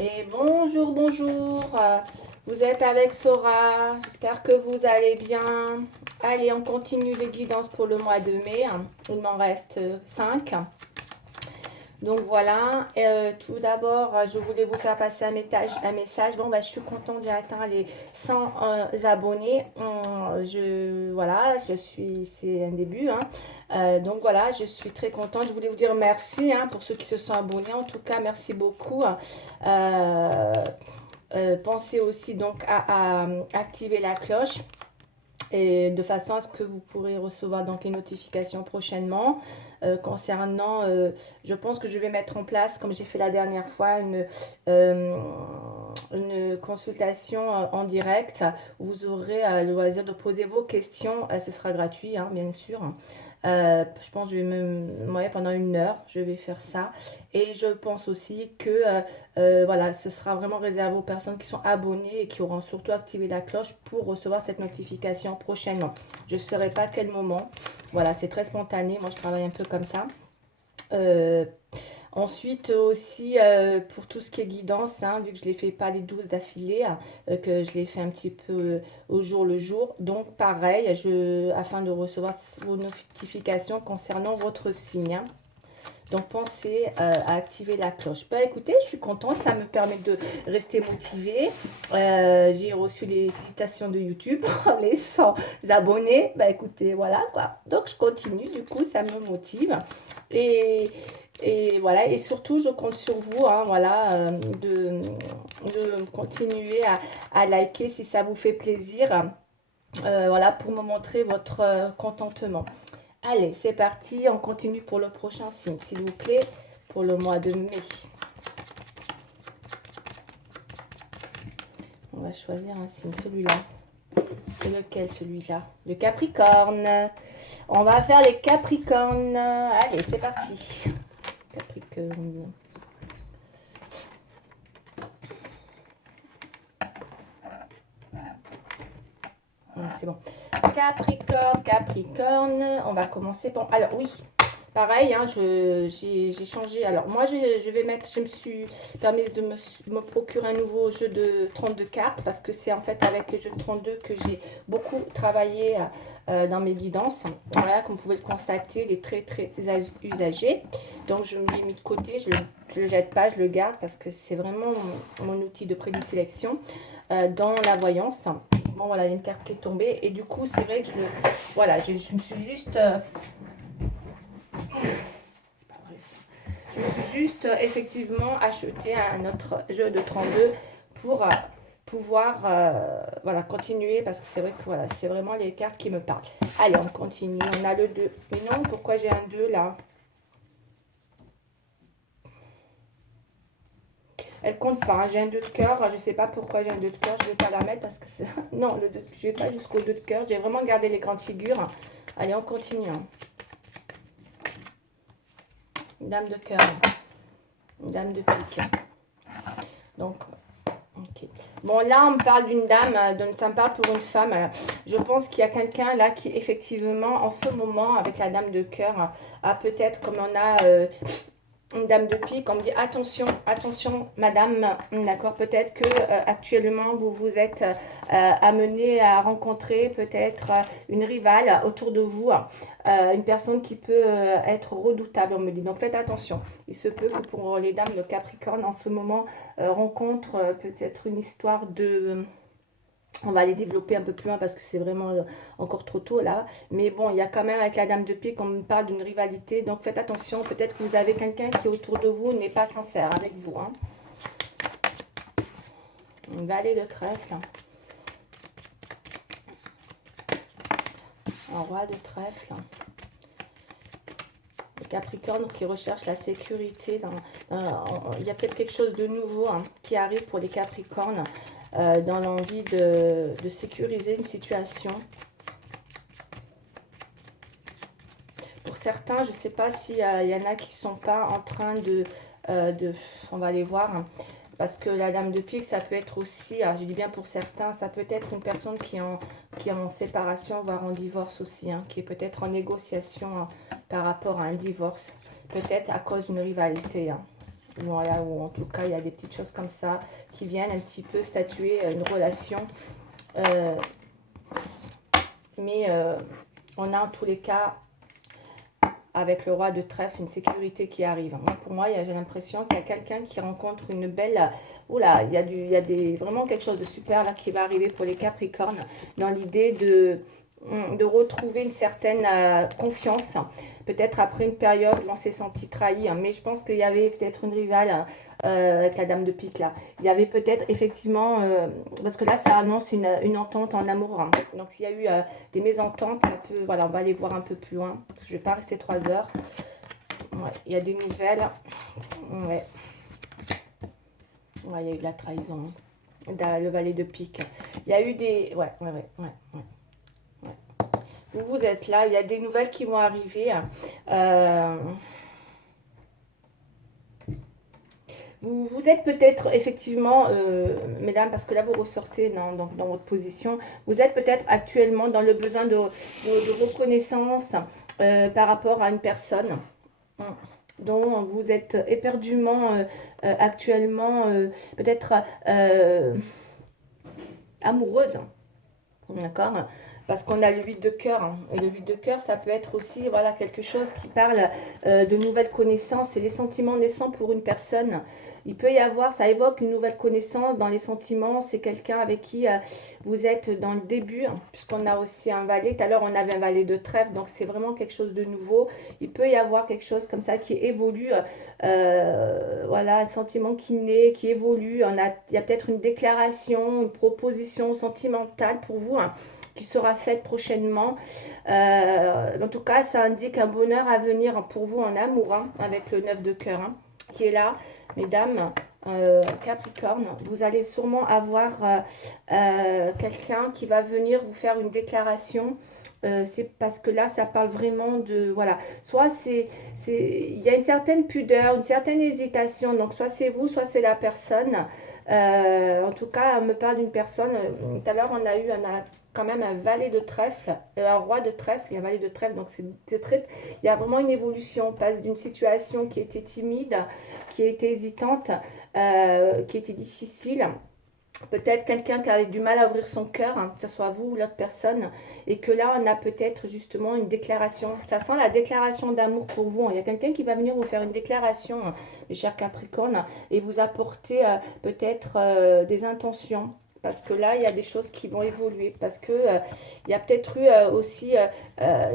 Et bonjour, bonjour. Vous êtes avec Sora. J'espère que vous allez bien. Allez, on continue les guidances pour le mois de mai. Il m'en reste 5. Donc voilà, tout d'abord, je voulais vous faire passer un message. Bon, bah, je suis contente, j'ai atteint les 100 abonnés. Voilà, c'est un début, hein. Donc voilà, je suis très contente. Je voulais vous dire merci, hein, pour ceux qui se sont abonnés. En tout cas, merci beaucoup. Euh, Pensez aussi donc à activer la cloche et de façon à ce que vous pourrez recevoir donc les notifications prochainement concernant, je pense que je vais mettre en place, comme j'ai fait la dernière fois, euh, une consultation en direct où vous aurez le loisir de poser vos questions. Ce sera gratuit, hein, bien sûr. Je pense que je vais ouais, pendant 1 heure, je vais faire ça. Et je pense aussi que voilà, ce sera vraiment réservé aux personnes qui sont abonnées et qui auront surtout activé la cloche pour recevoir cette notification prochainement. Je ne saurai pas à quel moment. Voilà, c'est très spontané. Moi, je travaille un peu comme ça. Euh, Ensuite aussi pour tout ce qui est guidance, hein, vu que je ne les fais pas les 12 d'affilée, que je les fais un petit peu au jour le jour. Donc pareil, afin de recevoir vos notifications concernant votre signe, hein. Donc pensez à activer la cloche. Bah écoutez, je suis contente, ça me permet de rester motivée. J'ai reçu les félicitations de YouTube, les 100 abonnés. Bah écoutez, voilà quoi. Donc je continue, du coup ça me motive. Et, et voilà, et surtout je compte sur vous, hein, voilà, de continuer à liker si ça vous fait plaisir. Voilà, pour me montrer votre contentement. Allez, c'est parti, on continue pour le prochain signe, s'il vous plaît, pour le mois de mai. On va choisir un signe, celui-là. C'est lequel celui-là? Le Capricorne. On va faire les Capricornes. Allez, c'est parti. Capricorne. C'est bon. Capricorne, Capricorne. On va commencer. Bon, alors oui, pareil, hein, j'ai changé. Alors moi, je me suis permis de me procurer un nouveau jeu de 32 cartes parce que c'est en fait avec le jeu de 32 que j'ai beaucoup travaillé dans mes guidances. Voilà, comme vous pouvez le constater, il est très très usagé. Donc je me l'ai mis de côté, je ne le jette pas, je le garde parce que c'est vraiment mon outil de prédilection dans la voyance. Bon voilà, il y a une carte qui est tombée et du coup c'est vrai que voilà, je me suis juste je me suis juste effectivement acheté un autre jeu de 32 pour pouvoir voilà, continuer parce que c'est vrai que voilà, c'est vraiment les cartes qui me parlent. Allez, on continue. On a le 2. Mais non, pourquoi j'ai un 2 là? Elle compte pas, hein. J'ai un 2 de cœur. Je sais pas pourquoi j'ai un 2 de cœur. Je vais pas la mettre parce que c'est. Non, le 2, je vais pas jusqu'au 2 de cœur. J'ai vraiment gardé les grandes figures. Allez, on continue, hein. Dame de cœur. Dame de pique. Donc, ok. Bon, là, on me parle d'une dame, ça me parle pour une femme. Je pense qu'il y a quelqu'un là qui, effectivement, en ce moment, avec la dame de cœur, a peut-être, comme on a une dame de pique, on me dit attention, attention, madame, d'accord, peut-être que actuellement vous vous êtes amené à rencontrer peut-être une rivale autour de vous, une personne qui peut être redoutable, on me dit. Donc faites attention. Il se peut que pour les dames de Capricorne en ce moment rencontre peut-être une histoire de on va les développer un peu plus loin parce que c'est vraiment encore trop tôt là. Mais bon, il y a quand même avec la dame de pique, on me parle d'une rivalité. Donc faites attention, peut-être que vous avez quelqu'un qui autour de vous n'est pas sincère avec vous, hein. Une valet de trèfle. Un roi de trèfle. Le Capricorne qui recherche la sécurité. Il y a peut-être quelque chose de nouveau, hein, qui arrive pour les Capricornes dans l'envie de sécuriser une situation. Pour certains, je ne sais pas s'il y en a qui ne sont pas en train on va aller voir, hein, parce que la dame de pique, ça peut être aussi, alors je dis bien pour certains, ça peut être une personne qui est en séparation, voire en divorce aussi, hein, qui est peut-être en négociation par rapport à un divorce, peut-être à cause d'une rivalité, hein. Voilà, ou en tout cas, il y a des petites choses comme ça qui viennent un petit peu statuer une relation. Mais on a en tous les cas, avec le roi de trèfle, une sécurité qui arrive. Moi, pour moi, j'ai l'impression qu'il y a quelqu'un qui rencontre une belle... Oula, il y a vraiment quelque chose de super là qui va arriver pour les Capricornes, dans l'idée de retrouver une certaine confiance. Peut-être après une période où on s'est senti trahi, hein, mais je pense qu'il y avait peut-être une rivale avec la dame de pique là. Il y avait peut-être effectivement, parce que là ça annonce une entente en amour, hein. Donc s'il y a eu des mésententes, ça peut, voilà, on va aller voir un peu plus loin, parce que je ne vais pas rester 3 heures. Ouais, il y a des nouvelles. Ouais. Ouais, il y a eu de la trahison, le valet de pique. Il y a eu des... Ouais. Vous êtes là, il y a des nouvelles qui vont arriver. Vous êtes peut-être effectivement, mesdames, parce que là vous ressortez dans votre position, vous êtes peut-être actuellement dans le besoin de reconnaissance par rapport à une personne dont vous êtes éperdument actuellement peut-être amoureuse. D'accord? Parce qu'on a le 8 de cœur, hein. Et le 8 de cœur, ça peut être aussi voilà, quelque chose qui parle de nouvelles connaissances. Et les sentiments naissants pour une personne, il peut y avoir, ça évoque une nouvelle connaissance dans les sentiments. C'est quelqu'un avec qui vous êtes dans le début, hein, puisqu'on a aussi un valet. Tout à l'heure, on avait un valet de trèfle, donc c'est vraiment quelque chose de nouveau. Il peut y avoir quelque chose comme ça qui évolue. Voilà, un sentiment qui naît, qui évolue. Il y a peut-être une déclaration, une proposition sentimentale pour vous, hein, qui sera faite prochainement. En tout cas, ça indique un bonheur à venir pour vous en amour, hein, avec le 9 de cœur, hein, qui est là. Mesdames, Capricorne, vous allez sûrement avoir quelqu'un qui va venir vous faire une déclaration. C'est parce que là, ça parle vraiment de... Voilà. Soit il y a une certaine pudeur, une certaine hésitation. Donc, soit c'est vous, soit c'est la personne. En tout cas, on me parle d'une personne. Tout à l'heure, on a quand même un valet de trèfle, un roi de trèfle et un valet de trèfle. Donc, il y a vraiment une évolution. On passe d'une situation qui était timide, qui était hésitante, qui était difficile. Peut-être quelqu'un qui avait du mal à ouvrir son cœur, hein, que ce soit vous ou l'autre personne, et que là, on a peut-être justement une déclaration. Ça sent la déclaration d'amour pour vous, hein. Il y a quelqu'un qui va venir vous faire une déclaration, hein, mes chers Capricornes, et vous apporter peut-être des intentions. Parce que là, il y a des choses qui vont évoluer. Parce que il y a peut-être eu aussi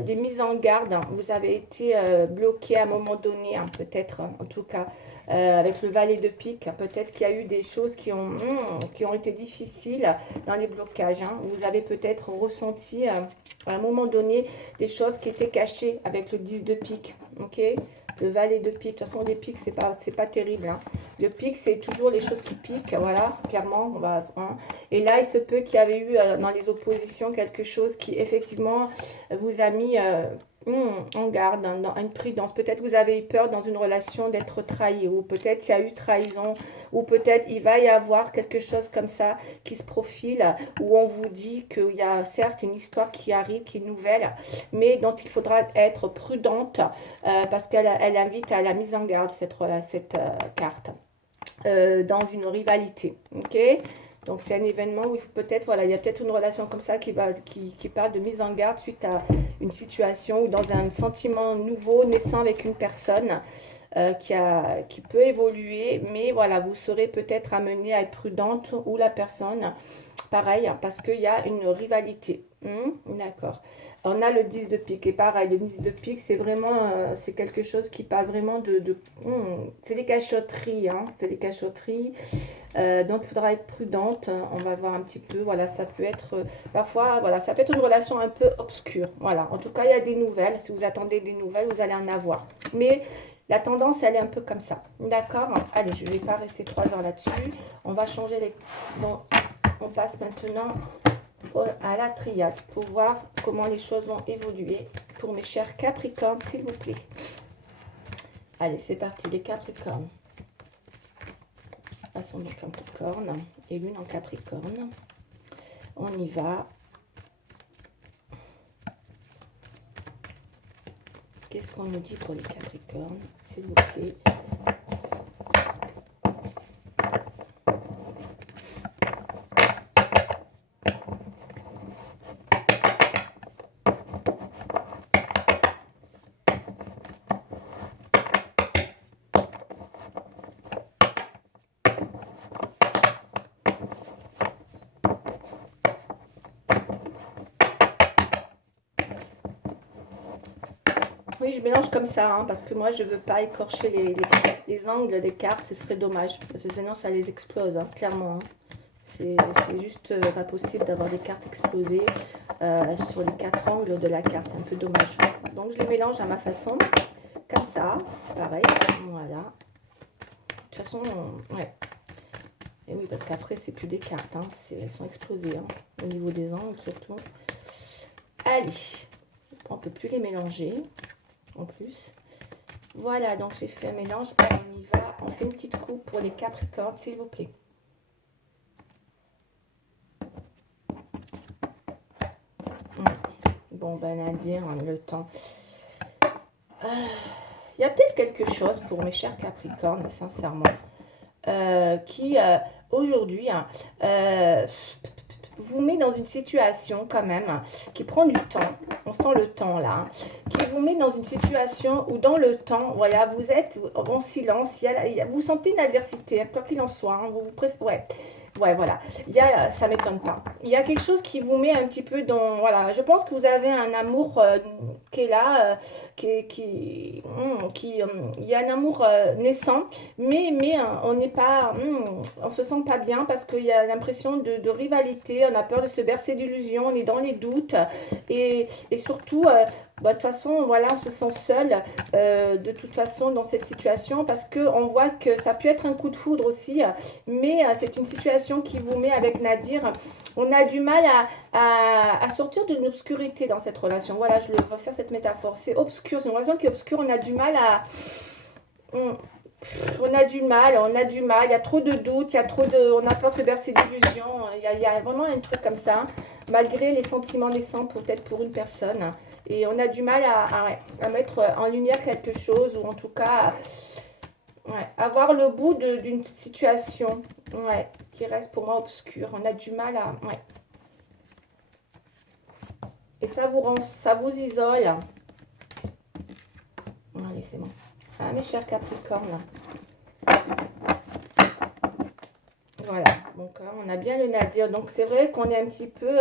des mises en garde, hein. Vous avez été bloqué à un moment donné, hein, peut-être, en tout cas. Avec le valet de pique, peut-être qu'il y a eu des choses qui ont été difficiles dans les blocages, hein. Vous avez peut-être ressenti à un moment donné des choses qui étaient cachées avec le 10 de pique. Ok, le valet de pique. De toute façon, les piques, c'est pas terrible, hein. Le pique, c'est toujours les choses qui piquent. Voilà, clairement. Hein. Et là, il se peut qu'il y avait eu dans les oppositions quelque chose qui, effectivement, vous a mis... on garde dans une prudence. Peut-être vous avez eu peur dans une relation d'être trahi, ou peut-être il y a eu trahison, ou peut-être il va y avoir quelque chose comme ça qui se profile, où on vous dit qu'il y a certes une histoire qui arrive, qui est nouvelle, mais dont il faudra être prudente, parce qu'elle invite à la mise en garde, cette carte, dans une rivalité. Ok, donc c'est un événement où il faut peut-être, voilà, il y a peut-être une relation comme ça qui parle de mise en garde suite à une situation ou dans un sentiment nouveau naissant avec une personne qui peut évoluer, mais voilà, vous serez peut-être amené à être prudente ou la personne, pareil, parce qu'il y a une rivalité. D'accord. On a le 10 de pique, et pareil, le 10 de pique, c'est vraiment, c'est quelque chose qui parle vraiment c'est des cachotteries, hein, c'est des cachotteries, donc il faudra être prudente, on va voir un petit peu, voilà, ça peut être, parfois, voilà, ça peut être une relation un peu obscure, voilà, en tout cas, il y a des nouvelles, si vous attendez des nouvelles, vous allez en avoir, mais la tendance, elle est un peu comme ça, d'accord? Allez, je ne vais pas rester 3 heures là-dessus, on va changer les... Bon, on passe maintenant à la triade pour voir comment les choses vont évoluer pour mes chers Capricornes, s'il vous plaît. Allez, c'est parti, les Capricornes. Ascendant Capricorne et Lune en Capricorne. On y va. Qu'est-ce qu'on nous dit pour les Capricornes, s'il vous plaît? Oui, je mélange comme ça, hein, parce que moi, je veux pas écorcher les angles des cartes. Ce serait dommage, parce que sinon, ça les explose, hein, clairement. Hein. C'est juste pas possible d'avoir des cartes explosées sur les quatre angles de la carte. C'est un peu dommage. Donc, je les mélange à ma façon. Comme ça, c'est pareil. Voilà. De toute façon, ouais. Et oui, parce qu'après, c'est plus des cartes. Hein. Elles sont explosées, hein, au niveau des angles, surtout. Allez. On ne peut plus les mélanger, en plus. Voilà, donc j'ai fait un mélange. Allez, on y va. On fait une petite coupe pour les Capricornes, s'il vous plaît. Bon, ben, à dire, le temps. Il y a peut-être quelque chose pour mes chers Capricornes, sincèrement, qui, aujourd'hui, vous met dans une situation quand même qui prend du temps. On sent le temps là. Qui vous met dans une situation où dans le temps, voilà, vous êtes en silence. Vous sentez une adversité, quoi qu'il en soit. Hein, vous préférez, ouais, voilà. Ça m'étonne pas. Il y a quelque chose qui vous met un petit peu dans... Voilà, je pense que vous avez un amour qui est là, il y a un amour naissant, mais on n'est pas... on se sent pas bien parce qu'il y a l'impression de rivalité, on a peur de se bercer d'illusions, on est dans les doutes, et surtout... de toute façon, voilà, on se sent seul de toute façon dans cette situation parce qu'on voit que ça peut être un coup de foudre aussi, mais c'est une situation qui vous met avec Nadir. On a du mal à sortir d'une obscurité dans cette relation. Voilà, je vais faire cette métaphore. C'est obscur, c'est une relation qui est obscure. On a du mal à... On a du mal, il y a trop de doutes, on a peur de se bercer d'illusions, il y a vraiment un truc comme ça, malgré les sentiments naissants peut-être pour une personne. Et on a du mal à mettre en lumière quelque chose, ou en tout cas, avoir le bout d'une situation qui reste pour moi obscure. On a du mal à... Et ça vous isole. Allez, c'est bon. Ah, mes chers Capricornes. Voilà, donc on a bien le Nadir. Donc c'est vrai qu'on est un petit peu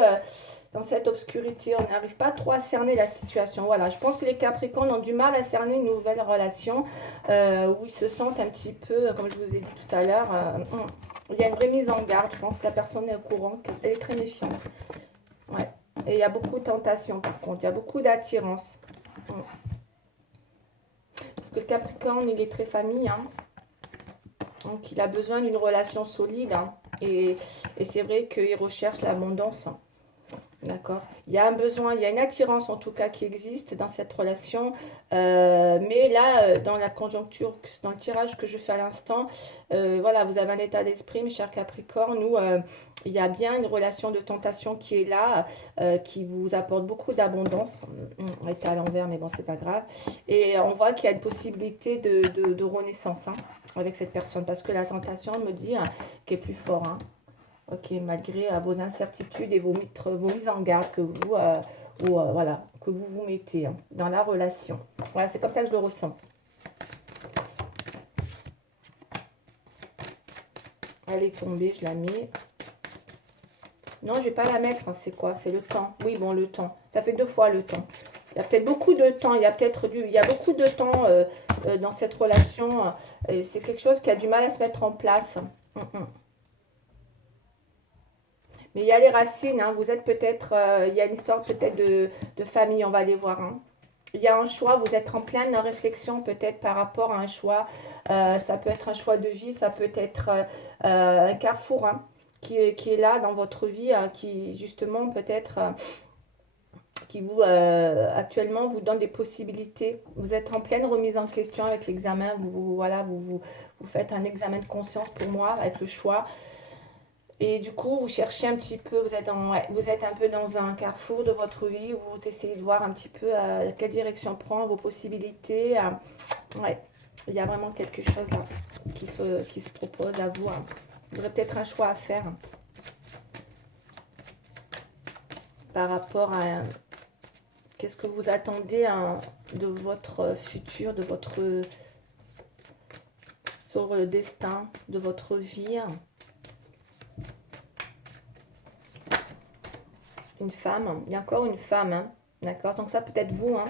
dans cette obscurité. On n'arrive pas trop à cerner la situation. Voilà, je pense que les Capricornes ont du mal à cerner une nouvelle relation où ils se sentent un petit peu, comme je vous ai dit tout à l'heure, il y a une vraie mise en garde. Je pense que la personne est au courant, qu'elle est très méfiante. Ouais. Et il y a beaucoup de tentation par contre, il y a beaucoup d'attirance. Parce que le Capricorne, il est très famille, hein. Donc, il a besoin d'une relation solide. Hein. Et c'est vrai qu'il recherche l'abondance. Hein. D'accord. Il y a un besoin, il y a une attirance en tout cas qui existe dans cette relation. Mais là, dans la conjoncture, dans le tirage que je fais à l'instant, voilà, vous avez un état d'esprit, mes chers Capricornes, où il y a bien une relation de tentation qui est là, qui vous apporte beaucoup d'abondance. On était à l'envers, mais bon, c'est pas grave. Et on voit qu'il y a une possibilité de renaissance hein, avec cette personne, parce que la tentation me dit qu'elle est plus fort. Hein. Ok, malgré vos incertitudes et vos mises en garde que vous, voilà, que vous mettez hein, dans la relation. Voilà, c'est comme ça que je le ressens. Elle est tombée, je la mets. Non, je ne vais pas la mettre. Hein, c'est quoi? C'est le temps. Oui, bon, le temps. Ça fait 2 fois le temps. Il y a peut-être beaucoup de temps. Il y a beaucoup de temps dans cette relation. C'est quelque chose qui a du mal à se mettre en place. Mais il y a les racines, hein. Vous êtes peut-être, il y a une histoire peut-être de famille, on va aller voir. Hein. Il y a un choix, vous êtes en pleine réflexion peut-être par rapport à un choix. Ça peut être un choix de vie, ça peut être un carrefour hein, qui est là dans votre vie, hein, qui justement peut-être, qui vous actuellement vous donne des possibilités. Vous êtes en pleine remise en question avec l'examen, voilà, vous faites un examen de conscience pour moi avec le choix. Et du coup, vous cherchez un petit peu, vous êtes un peu dans un carrefour de votre vie, où vous essayez de voir un petit peu quelle direction prend vos possibilités. Ouais, il y a vraiment quelque chose là qui se propose à vous. Hein. Vous aurez peut-être un choix à faire hein, par rapport à qu'est-ce que vous attendez hein, de votre futur, sur le destin de votre vie. Hein. Une femme, il y a encore une femme, hein. D'accord? Donc ça peut être vous, hein.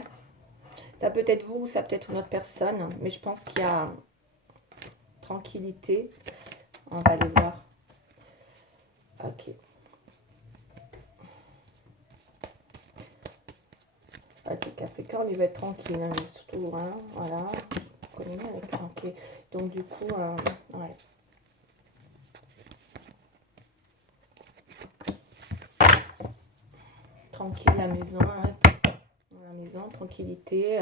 Ça peut être vous, ça peut être une autre personne, mais je pense qu'il y a tranquillité. On va aller voir. Ok. Ok, Capricorne, il va être tranquille, hein, surtout, hein, voilà. Je connais bien avec tranquille. Donc du coup, ouais. Tranquille la maison, hein, la maison, tranquillité.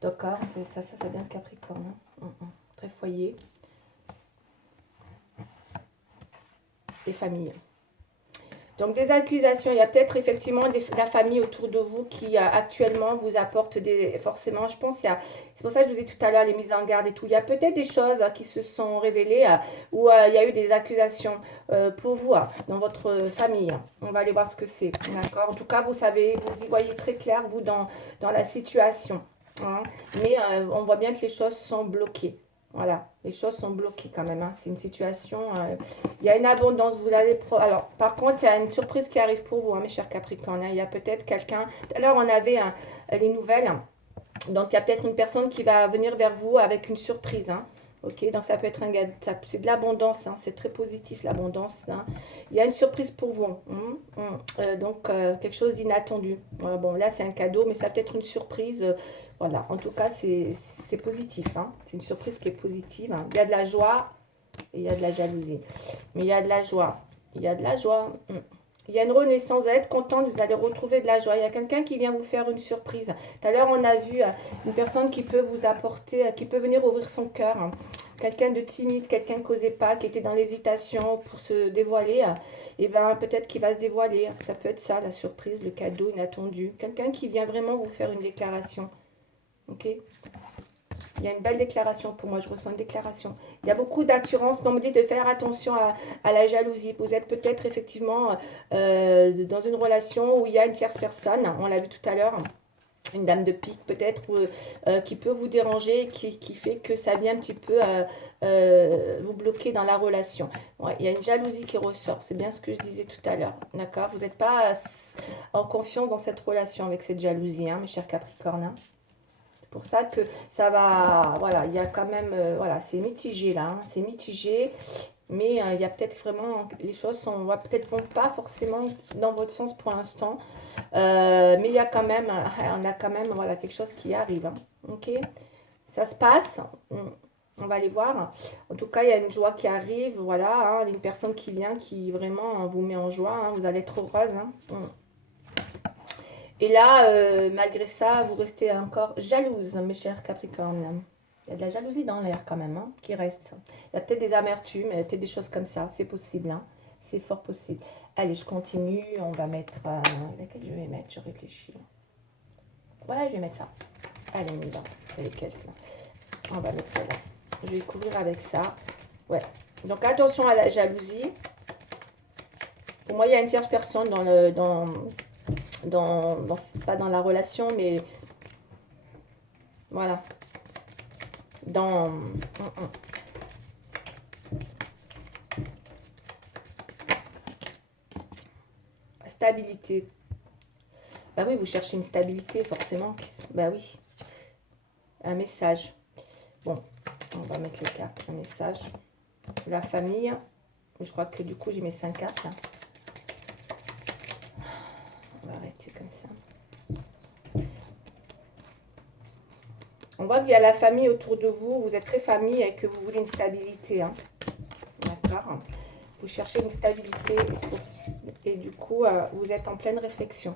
D'accord, ça c'est bien le Capricorne. Hein. Très foyer. Et famille. Donc des accusations, il y a peut-être effectivement la famille autour de vous qui actuellement vous apporte forcément, je pense, c'est pour ça que je vous ai tout à l'heure les mises en garde et tout, il y a peut-être des choses qui se sont révélées où il y a eu des accusations pour vous dans votre famille. On va aller voir ce que c'est, d'accord. En tout cas, vous savez, vous y voyez très clair, vous, dans la situation. Hein. Mais on voit bien que les choses sont bloquées. Voilà, les choses sont bloquées quand même. Hein. C'est une situation... il y a une abondance, vous allez... Alors, par contre, il y a une surprise qui arrive pour vous, hein, mes chers Capricornes. Hein. Il y a peut-être quelqu'un... Tout à l'heure, on avait les nouvelles. Donc, il y a peut-être une personne qui va venir vers vous avec une surprise. Hein. Ok, donc ça peut être un gars... C'est de l'abondance, hein. C'est très positif, l'abondance. Hein. Il y a une surprise pour vous. Donc, quelque chose d'inattendu. Bon, là, c'est un cadeau, mais ça peut être une surprise... voilà, en tout cas, c'est positif. Hein. C'est une surprise qui est positive. Hein. Il y a de la joie et il y a de la jalousie. Mais il y a de la joie. Il y a de la joie. Il y a une renaissance. Vous allez être contente, vous allez retrouver de la joie. Il y a quelqu'un qui vient vous faire une surprise. Tout à l'heure, on a vu une personne qui peut vous apporter, qui peut venir ouvrir son cœur. Hein. Quelqu'un de timide, quelqu'un qui n'osait pas, qui était dans l'hésitation pour se dévoiler. Et bien, peut-être qu'il va se dévoiler. Ça peut être ça, la surprise, le cadeau inattendu. Quelqu'un qui vient vraiment vous faire une déclaration. Ok. Il y a une belle déclaration pour moi, je ressens une déclaration. Il y a beaucoup d'assurance, mais on me dit de faire attention à la jalousie. Vous êtes peut-être effectivement dans une relation où il y a une tierce personne, on l'a vu tout à l'heure, une dame de pique peut-être, qui peut vous déranger, qui fait que ça vient un petit peu vous bloquer dans la relation. Ouais, il y a une jalousie qui ressort, c'est bien ce que je disais tout à l'heure, d'accord. Vous n'êtes pas en confiance dans cette relation avec cette jalousie, hein, mes chers Capricornes. Hein. Pour ça que ça va, voilà, il y a quand même, voilà, c'est mitigé là, hein, c'est mitigé, mais il y a peut-être vraiment, les choses sont, peut-être vont pas forcément dans votre sens pour l'instant, mais il y a quand même, on a quand même, voilà, quelque chose qui arrive, hein, ok, ça se passe, on va aller voir, en tout cas, il y a une joie qui arrive, voilà, hein, une personne qui vient, qui vraiment vous met en joie, hein, vous allez être heureuse, hein. Et là, malgré ça, vous restez encore jalouse, mes chers Capricornes. Il y a de la jalousie dans l'air quand même, hein, qui reste. Il y a peut-être des amertumes, il y a peut-être des choses comme ça. C'est possible, hein. C'est fort possible. Allez, je continue. On va mettre... laquelle je vais mettre? Je réfléchis. Ouais, je vais mettre ça. Allez, on y va. C'est lesquelles, ça? On va mettre celle-là. Je vais couvrir avec ça. Ouais. Donc, attention à la jalousie. Pour moi, il y a une tierce personne pas dans la relation, mais voilà, dans stabilité. Bah oui, vous cherchez une stabilité, forcément. Bah oui, un message. Bon, on va mettre les cartes. Un message. La famille. Je crois que du coup, j'ai mes 5 cartes. Là. On va arrêter comme ça. On voit qu'il y a la famille autour de vous. Vous êtes très famille et que vous voulez une stabilité. Hein. D'accord. Vous cherchez une stabilité et du coup, vous êtes en pleine réflexion.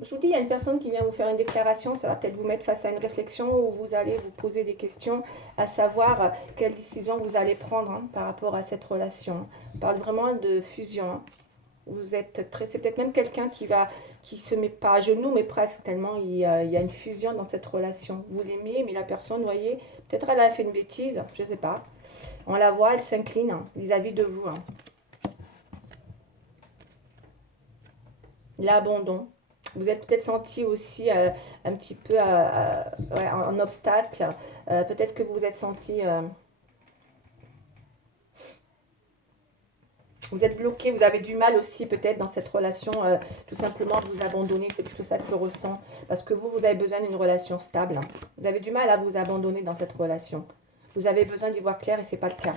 Je vous dis, il y a une personne qui vient vous faire une déclaration. Ça va peut-être vous mettre face à une réflexion où vous allez vous poser des questions, à savoir quelle décision vous allez prendre hein, par rapport à cette relation. On parle vraiment de fusion. Hein. Vous êtes très, c'est peut-être même quelqu'un qui se met pas à genoux, mais presque tellement il y a une fusion dans cette relation. Vous l'aimez, mais la personne, vous voyez, peut-être elle a fait une bêtise, je ne sais pas. On la voit, elle s'incline hein, vis-à-vis de vous. Hein. L'abandon. Vous êtes peut-être senti aussi un petit peu ouais, en obstacle. Peut-être que vous vous êtes senti Vous êtes bloqué, vous avez du mal aussi peut-être dans cette relation, tout simplement de vous abandonner, c'est plutôt ça que je ressens. Parce que vous avez besoin d'une relation stable. Vous avez du mal à vous abandonner dans cette relation. Vous avez besoin d'y voir clair et ce n'est pas le cas.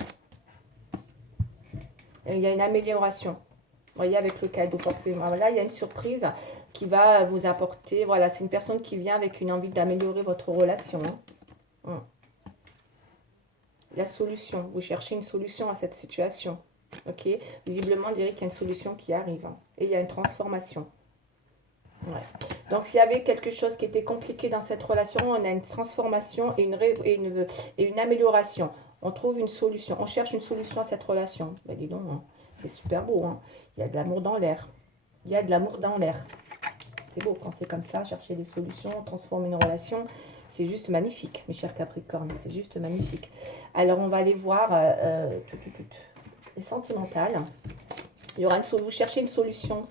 Et il y a une amélioration. Vous voyez, avec le cadeau, forcément. Là, il y a une surprise qui va vous apporter. Voilà, c'est une personne qui vient avec une envie d'améliorer votre relation. La solution. Vous cherchez une solution à cette situation. Ok, visiblement, on dirait qu'il y a une solution qui arrive. Et il y a une transformation. Ouais. Donc, s'il y avait quelque chose qui était compliqué dans cette relation, on a une transformation et une amélioration. On trouve une solution. On cherche une solution à cette relation. Ben, dis donc, hein, c'est super beau. Hein. Il y a de l'amour dans l'air. Il y a de l'amour dans l'air. C'est beau quand c'est comme ça, chercher des solutions, transformer une relation. C'est juste magnifique, mes chers Capricornes. C'est juste magnifique. Alors, on va aller voir... et sentimentale. Il y aura vous cherchez une solution.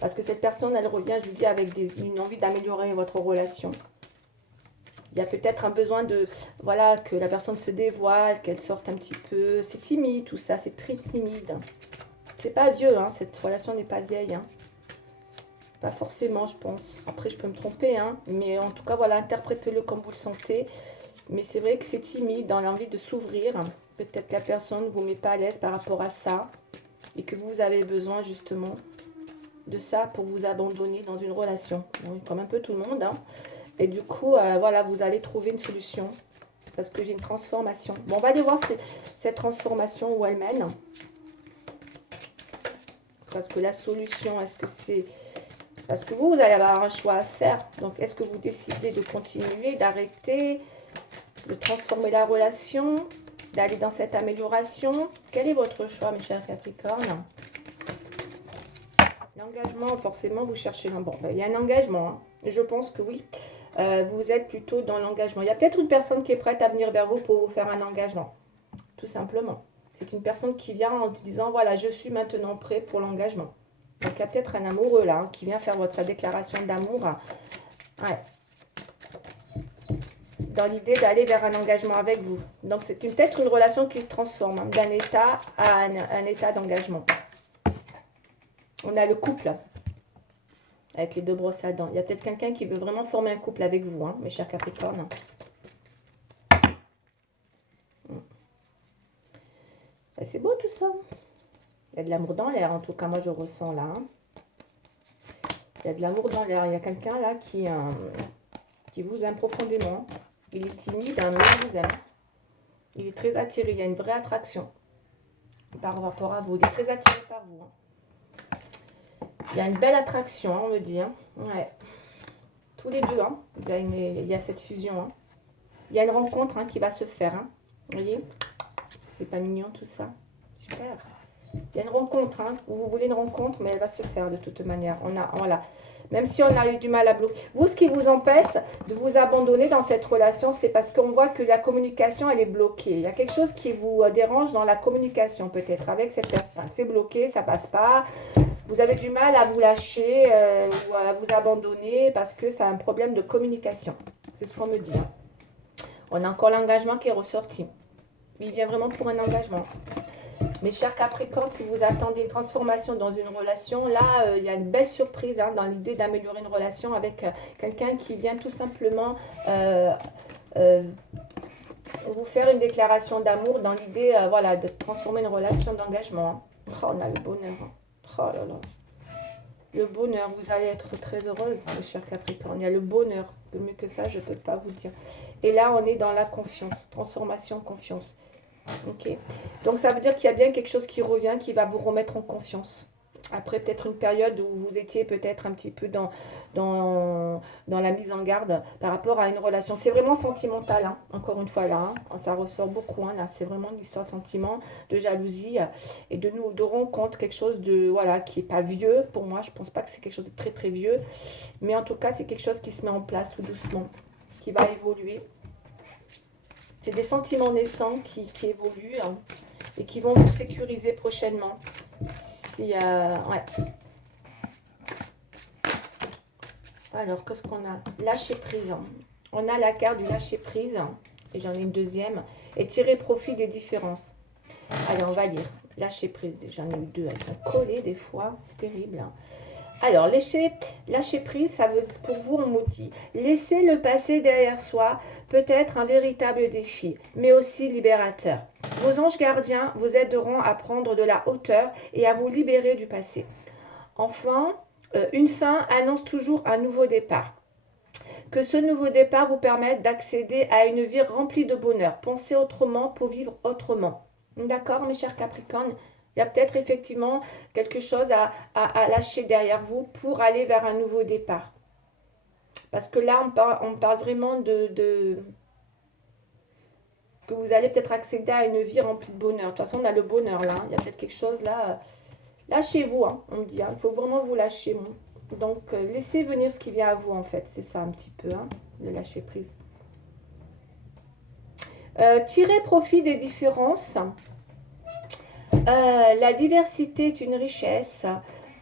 Parce que cette personne, elle revient, je vous dis, avec une envie d'améliorer votre relation. Il y a peut-être un besoin de, voilà, que la personne se dévoile, qu'elle sorte un petit peu. C'est timide, tout ça, c'est très timide. C'est pas vieux, hein, cette relation n'est pas vieille. Hein. Pas forcément, je pense. Après, je peux me tromper, hein, mais en tout cas, voilà, interprétez-le comme vous le sentez. Mais c'est vrai que c'est timide, dans l'envie de s'ouvrir. Peut-être que la personne ne vous met pas à l'aise par rapport à ça. Et que vous avez besoin, justement, de ça pour vous abandonner dans une relation. Bon, comme un peu tout le monde. Hein. Et du coup, voilà, vous allez trouver une solution. Parce que j'ai une transformation. Bon, on va aller voir cette transformation où elle mène. Parce que la solution, est-ce que c'est... Parce que vous allez avoir un choix à faire. Donc, est-ce que vous décidez de continuer, d'arrêter, de transformer la relation, d'aller dans cette amélioration? Quel est votre choix, mes chers Capricornes? L'engagement, forcément, vous cherchez un... Bon, ben, il y a un engagement. Hein. Je pense que oui. Vous êtes plutôt dans l'engagement. Il y a peut-être une personne qui est prête à venir vers vous pour vous faire un engagement. Tout simplement. C'est une personne qui vient en te disant, voilà, je suis maintenant prêt pour l'engagement. Donc, il y a peut-être un amoureux là, hein, qui vient faire sa déclaration d'amour. Ouais. Dans l'idée d'aller vers un engagement avec vous. Donc, c'est peut-être une relation qui se transforme hein, d'un état à un état d'engagement. On a le couple avec les deux brosses à dents. Il y a peut-être quelqu'un qui veut vraiment former un couple avec vous, hein, mes chers Capricornes. C'est beau tout ça. Il y a de l'amour dans l'air, en tout cas, moi je ressens là. Hein. Il y a de l'amour dans l'air. Il y a quelqu'un là qui vous aime profondément. Il est timide, hein, mais il vous aime. Il est très attiré. Il y a une vraie attraction par rapport à vous. Il est très attiré par vous. Hein. Il y a une belle attraction, hein, on me dit. Hein. Ouais. Tous les deux, hein. Il y a cette fusion. Hein. Il y a une rencontre hein, qui va se faire. Hein. Vous voyez? C'est pas mignon tout ça? Super. Il y a une rencontre, hein. Vous voulez une rencontre, mais elle va se faire de toute manière. Voilà. Même si on a eu du mal à bloquer. Vous, ce qui vous empêche de vous abandonner dans cette relation, c'est parce qu'on voit que la communication, elle est bloquée. Il y a quelque chose qui vous dérange dans la communication, peut-être, avec cette personne. C'est bloqué, ça passe pas. Vous avez du mal à vous lâcher ou à vous abandonner parce que c'est un problème de communication. C'est ce qu'on me dit. Hein. On a encore l'engagement qui est ressorti. Il vient vraiment pour un engagement. Mes chers Capricornes, si vous attendez une transformation dans une relation, là, il y a une belle surprise hein, dans l'idée d'améliorer une relation avec quelqu'un qui vient tout simplement vous faire une déclaration d'amour dans l'idée voilà, de transformer une relation d'engagement. Hein. Oh, on a le bonheur. Hein. Oh là là. Le bonheur, vous allez être très heureuse, mes chers Capricornes. Il y a le bonheur. Mieux que ça, je ne peux pas vous dire. Et là, on est dans la confiance. Transformation, confiance. Ok, donc ça veut dire qu'il y a bien quelque chose qui revient, qui va vous remettre en confiance. Après peut-être une période où vous étiez peut-être un petit peu dans la mise en garde par rapport à une relation. C'est vraiment sentimental, hein, encore une fois là, hein, ça ressort beaucoup, hein, là c'est vraiment une histoire de sentiment, de jalousie et de rencontre, quelque chose de, voilà, qui n'est pas vieux pour moi, je ne pense pas que c'est quelque chose de très très vieux, mais en tout cas c'est quelque chose qui se met en place tout doucement, qui va évoluer. C'est des sentiments naissants qui évoluent hein, et qui vont vous sécuriser prochainement. Ouais. Alors, qu'est-ce qu'on a? Lâcher prise. On a la carte du lâcher prise. Et j'en ai une deuxième. Et tirer profit des différences. Allez, on va lire. Lâcher prise, j'en ai eu deux, elles sont collées des fois, c'est terrible. Hein. Alors, lâcher prise, ça veut pour vous, on me dit, laisser le passé derrière soi peut être un véritable défi, mais aussi libérateur. Vos anges gardiens vous aideront à prendre de la hauteur et à vous libérer du passé. Enfin, une fin annonce toujours un nouveau départ. Que ce nouveau départ vous permette d'accéder à une vie remplie de bonheur. Pensez autrement pour vivre autrement. D'accord, mes chers Capricornes? Il y a peut-être effectivement quelque chose à lâcher derrière vous pour aller vers un nouveau départ. Parce que là, on parle vraiment de que vous allez peut-être accéder à une vie remplie de bonheur. De toute façon, on a le bonheur là. Il y a peut-être quelque chose là. Lâchez-vous, hein, on me dit. Hein. Il faut vraiment vous lâcher. Donc, laissez venir ce qui vient à vous, en fait. C'est ça un petit peu, hein, le lâcher prise. Tirez profit des différences. La diversité est une richesse.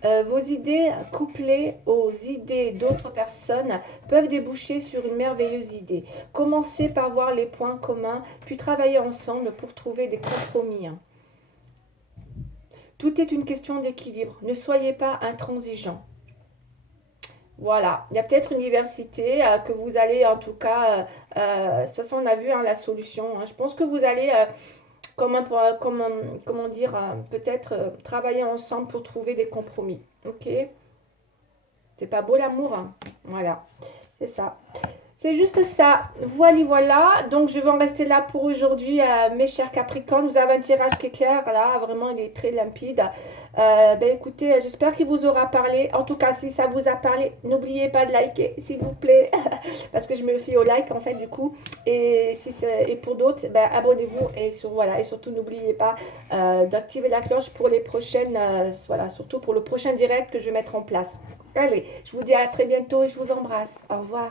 Vos idées couplées aux idées d'autres personnes peuvent déboucher sur une merveilleuse idée. Commencez par voir les points communs, puis travaillez ensemble pour trouver des compromis. Tout est une question d'équilibre. Ne soyez pas intransigeants. Voilà, il y a peut-être une diversité que vous allez en tout cas, de toute façon on a vu hein, la solution. Hein. Je pense que vous allez, comment dire, peut-être travailler ensemble pour trouver des compromis. Ok? C'est pas beau l'amour, hein. Voilà, c'est ça. C'est juste ça. Voilà. Donc, je vais en rester là pour aujourd'hui, mes chers Capricornes. Vous avez un tirage qui est clair. Là, vraiment, il est très limpide. Écoutez, j'espère qu'il vous aura parlé. En tout cas, si ça vous a parlé, n'oubliez pas de liker, s'il vous plaît. Parce que je me fie au like, en fait, du coup. Et pour d'autres, abonnez-vous. Et surtout, n'oubliez pas d'activer la cloche pour les prochaines... surtout pour le prochain direct que je vais mettre en place. Allez, je vous dis à très bientôt et je vous embrasse. Au revoir.